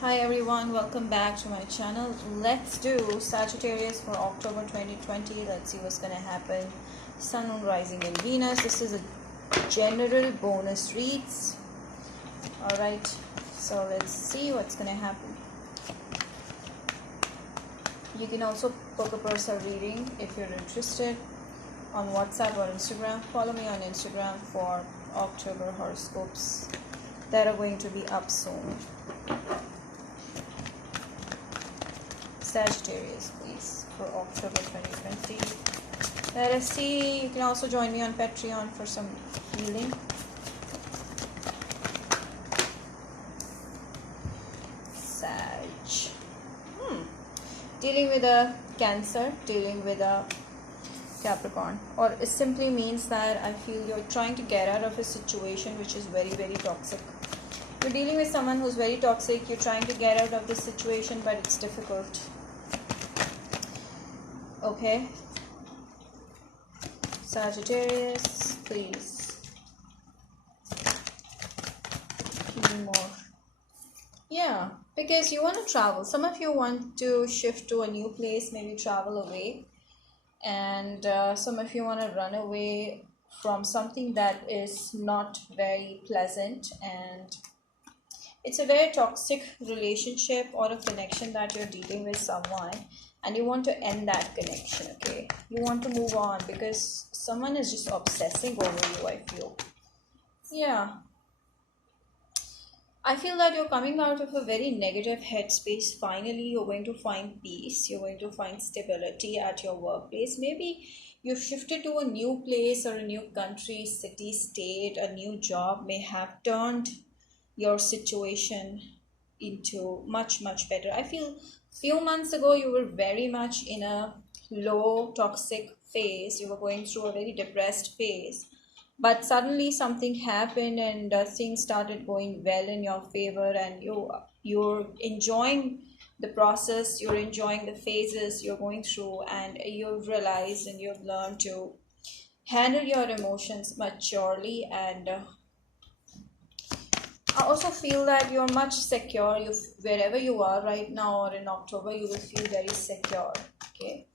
Hi everyone, welcome back to my channel. Let's do Sagittarius for October 2020. Let's see what's going to happen. Sun, Moon, Rising in Venus. This is a general bonus reads. Alright, so let's see what's going to happen. You can also book a personal reading if you're interested on WhatsApp or Instagram. Follow me on Instagram for October horoscopes that are going to be up soon. Sagittarius, please, for October 2020. Let us see. You can also join me on Patreon for some healing. Sag. Dealing with a Cancer, dealing with a Capricorn. Or it simply means that I feel you're trying to get out of a situation which is very, very toxic. You're dealing with someone who's very toxic. You're trying to get out of this situation, but it's difficult. Okay, Sagittarius, please give me more. Yeah, because you want to travel. Some of you want to shift to a new place, maybe travel away, and some of you want to run away from something that is not very pleasant, and it's a very toxic relationship or a connection that you're dealing with someone, and you want to end that connection. Okay, you want to move on because someone is just obsessing over you, I feel. Yeah, I feel that you're coming out of a very negative headspace. Finally, you're going to find peace. You're going to find stability at your workplace. Maybe you've shifted to a new place or a new country, city, state. A new job may have turned your situation into much better. I feel few months ago you were very much in a low toxic phase. You were going through a very depressed phase, but suddenly something happened and things started going well in your favor, and you're enjoying the process, you're enjoying the phases you're going through, and you've realized and you've learned to handle your emotions maturely. And I also feel that you're much secure. You, wherever you are right now or in October, you will feel very secure. Okay,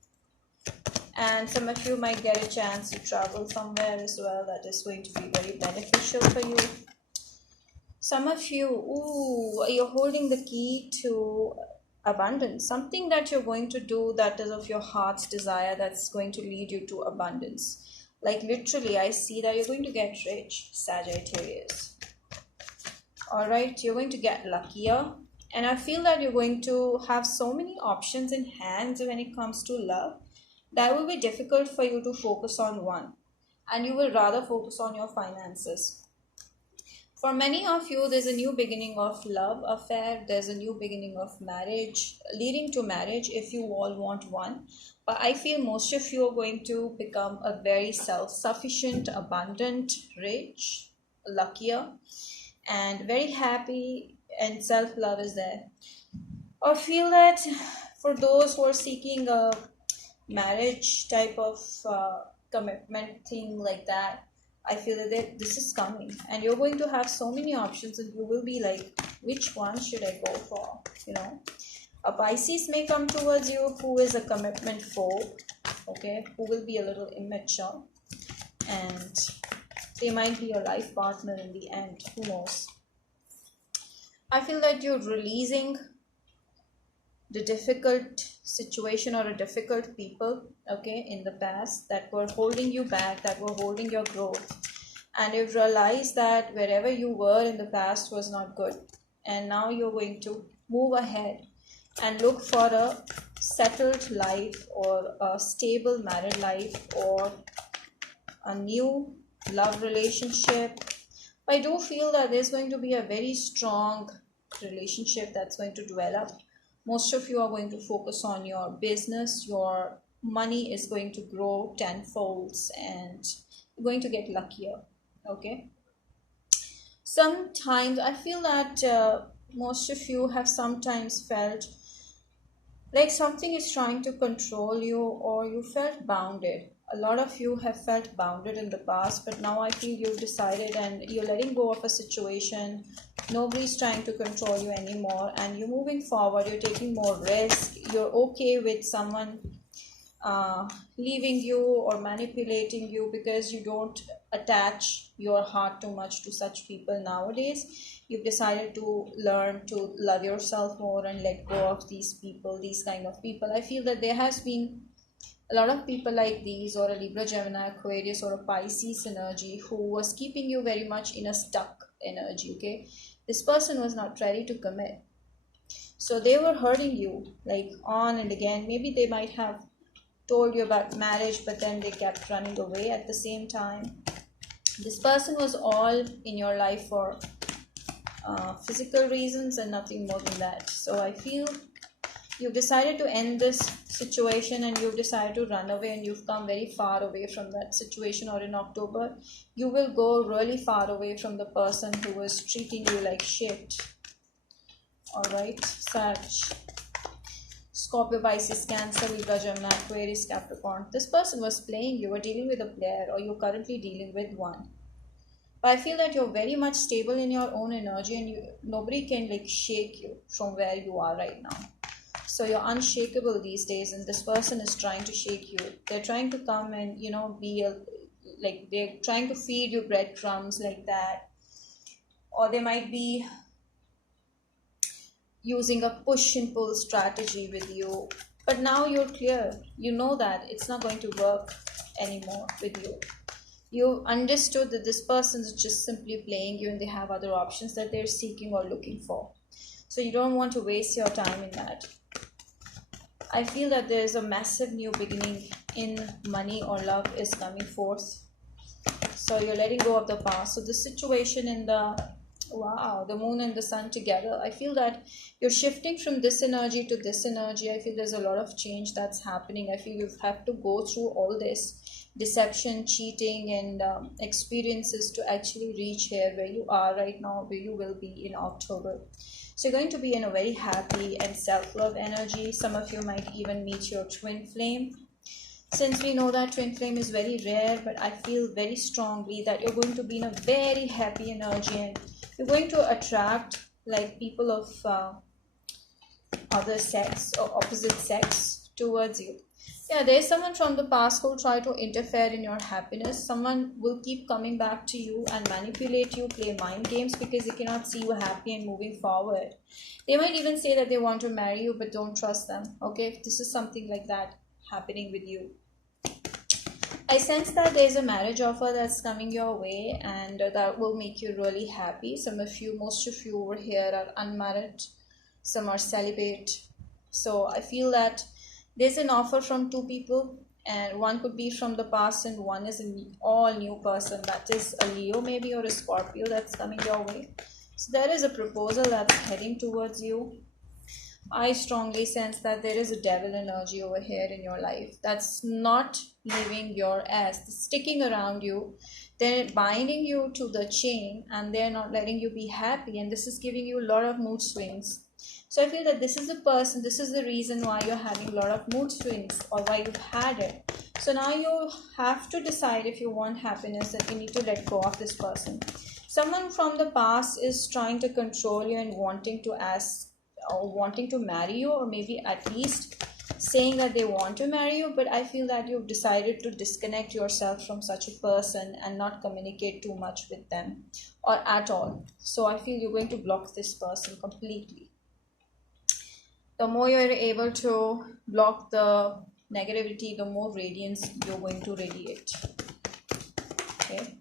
and some of you might get a chance to travel somewhere as well. That is going to be very beneficial for you. Some of you, you're holding the key to abundance. Something that you're going to do that is of your heart's desire, that's going to lead you to abundance. Like literally, I see that you're going to get rich, Sagittarius. Alright, you're going to get luckier, and I feel that you're going to have so many options in hand when it comes to love that will be difficult for you to focus on one, and you will rather focus on your finances. For many of you, there's a new beginning of love affair, there's a new beginning of marriage, leading to marriage if you all want one. But I feel most of you are going to become a very self-sufficient, abundant, rich, luckier, and very happy, and self-love is there. I feel that for those who are seeking a marriage type of commitment thing like that, I feel that this is coming, and you're going to have so many options, and you will be like, which one should I go for? A Pisces may come towards you who is a commitment phobe, okay, who will be a little immature, and they might be your life partner in the end. Who knows? I feel that you're releasing the difficult situation or a difficult people, okay, in the past that were holding you back, that were holding your growth. And you've realized that wherever you were in the past was not good. And now you're going to move ahead and look for a settled life or a stable married life or a new love relationship. I do feel that there's going to be a very strong relationship that's going to develop. Most of you are going to focus on your business. Your money is going to grow tenfolds, and you're going to get luckier. Okay. Sometimes I feel that most of you have sometimes felt like something is trying to control you, or you felt bounded. a lot of you have felt bounded in the past, but now I feel you've decided and you're letting go of a situation. Nobody's trying to control you anymore, and you're moving forward. You're taking more risk. You're okay with someone leaving you or manipulating you because you don't attach your heart too much to such people nowadays. You've decided to learn to love yourself more and let go of these people, these kind of people. I feel that there has been a lot of people like these, or a Libra, Gemini, Aquarius, or a Pisces energy who was keeping you very much in a stuck energy. Okay, this person was not ready to commit, so they were hurting you like on and again. Maybe they might have told you about marriage, but then they kept running away. At the same time, this person was all in your life for physical reasons and nothing more than that. So I feel you've decided to end this situation and you've decided to run away, and you've come very far away from that situation. Or in October, you will go really far away from the person who was treating you like shit. Alright, such Scorpio, Pisces, Cancer, Libra, Gemini, Aquarius, Capricorn. This person was playing, you were dealing with a player, or you're currently dealing with one. But I feel that you're very much stable in your own energy, and nobody can like shake you from where you are right now. So you're unshakable these days, and this person is trying to shake you. They're trying to come and like they're trying to feed you breadcrumbs like that, or they might be using a push and pull strategy with you. But now you're clear. You know that it's not going to work anymore with you. You understood that this person is just simply playing you, and they have other options that they're seeking or looking for. So you don't want to waste your time in that. I feel that there's a massive new beginning in money or love is coming forth. So you're letting go of the past. So the situation in the moon and the sun together, I feel that you're shifting from this energy to this energy. I feel there's a lot of change that's happening. I feel you have to go through all this deception, cheating, and experiences to actually reach here where you are right now, where you will be in October. So you're going to be in a very happy and self-love energy. Some of you might even meet your twin flame. Since we know that twin flame is very rare, but I feel very strongly that you're going to be in a very happy energy, and you're going to attract like people of other sex or opposite sex towards you. Yeah, there's someone from the past who will try to interfere in your happiness. Someone will keep coming back to you and manipulate you, play mind games because they cannot see you happy and moving forward. They might even say that they want to marry you, but don't trust them. Okay, this is something like that happening with you. I sense that there's a marriage offer that's coming your way, and that will make you really happy. Most of you over here are unmarried, some are celibate. So I feel that there's an offer from two people, and one could be from the past and one is an all new person. That is a Leo maybe, or a Scorpio that's coming your way. So there is a proposal that's heading towards you. I strongly sense that there is a devil energy over here in your life that's not leaving your ass, sticking around you. They're binding you to the chain and they're not letting you be happy, and this is giving you a lot of mood swings. So I feel that this is the person, this is the reason why you're having a lot of mood swings, or why you've had it. So now you have to decide if you want happiness, and you need to let go of this person. Someone from the past is trying to control you and wanting to ask or wanting to marry you, or maybe at least saying that they want to marry you, but I feel that you've decided to disconnect yourself from such a person and not communicate too much with them or at all. So I feel you're going to block this person completely. The more you're able to block the negativity, the more radiance you're going to radiate. Okay.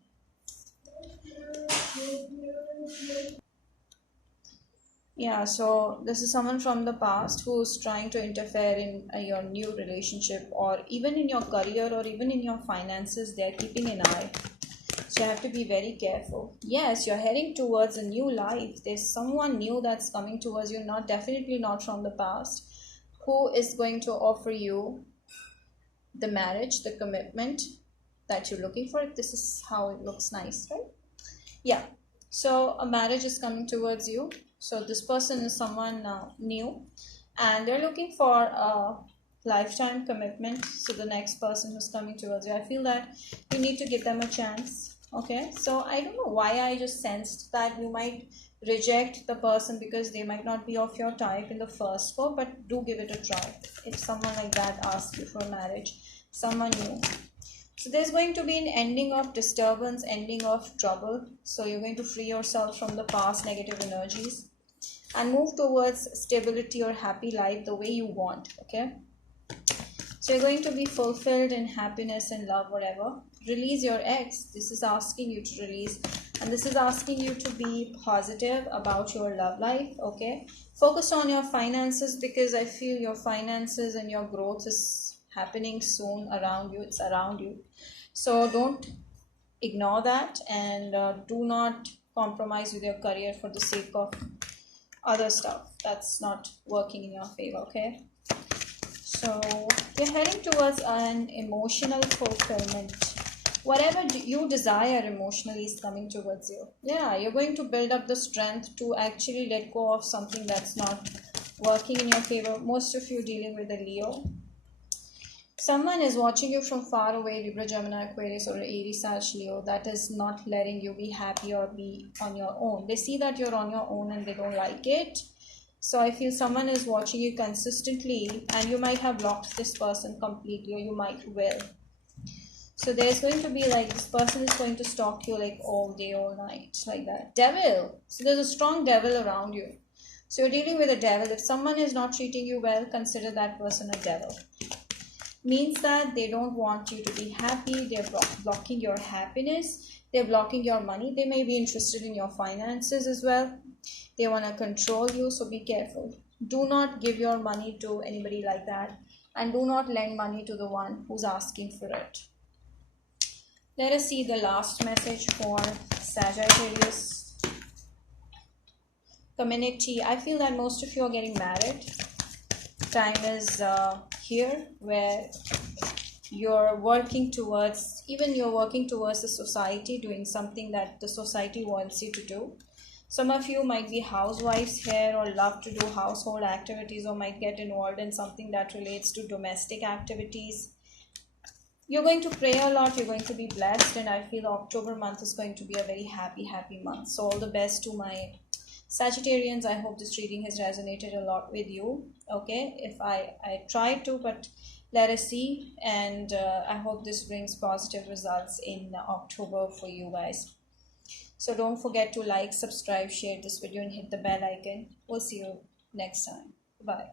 Yeah, so this is someone from the past who's trying to interfere in your new relationship, or even in your career, or even in your finances. They're keeping an eye. So you have to be very careful. Yes, you're heading towards a new life. There's someone new that's coming towards you, definitely not from the past, who is going to offer you the marriage, the commitment that you're looking for. This is how it looks nice, right? Yeah. So a marriage is coming towards you. So this person is someone new, and they're looking for a lifetime commitment. So the next person who's coming towards you, I feel that you need to give them a chance. Okay, so I don't know why I just sensed that you might reject the person because they might not be of your type in the first go, but do give it a try. If someone like that asks you for marriage, someone new. So there's going to be an ending of disturbance, ending of trouble. So you're going to free yourself from the past negative energies and move towards stability or happy life the way you want. Okay, so you're going to be fulfilled in happiness and love, whatever. Release your ex. This is asking you to release, and this is asking you to be positive about your love life. Okay, focus on your finances because I feel your finances and your growth is happening soon around you. It's around you, so don't ignore that, and do not compromise with your career for the sake of other stuff that's not working in your favor. Okay, so you're heading towards an emotional fulfillment. Whatever you desire emotionally is coming towards you. Yeah, you're going to build up the strength to actually let go of something that's not working in your favor. Most of you dealing with a Leo. Someone is watching you from far away, Libra, Gemini, Aquarius, or Aries, Sag, Leo, that is not letting you be happy or be on your own. They see that you're on your own and they don't like it. So I feel someone is watching you consistently, and you might have blocked this person completely, or you might will. So there's going to be like this person is going to stalk you like all day, all night, like that. Devil. So there's a strong devil around you. So you're dealing with a devil. If someone is not treating you well, consider that person a devil. Means that they don't want you to be happy. They're blocking your happiness. They're blocking your money. They may be interested in your finances as well. They want to control you, so be careful. Do not give your money to anybody like that, and do not lend money to the one who's asking for it. Let us see the last message for Sagittarius community. I feel that most of you are getting married. Time is here where you're working towards the society, doing something that the society wants you to do. Some of you might be housewives here, or love to do household activities, or might get involved in something that relates to domestic activities. You're going to pray a lot, you're going to be blessed, and I feel October month is going to be a very happy month. So all the best to my Sagittarians. I hope this reading has resonated a lot with you. Okay, if I tried to, but let us see, and I hope this brings positive results in October for you guys. So don't forget to like, subscribe, share this video, and hit the bell icon. We'll see you next time. Bye.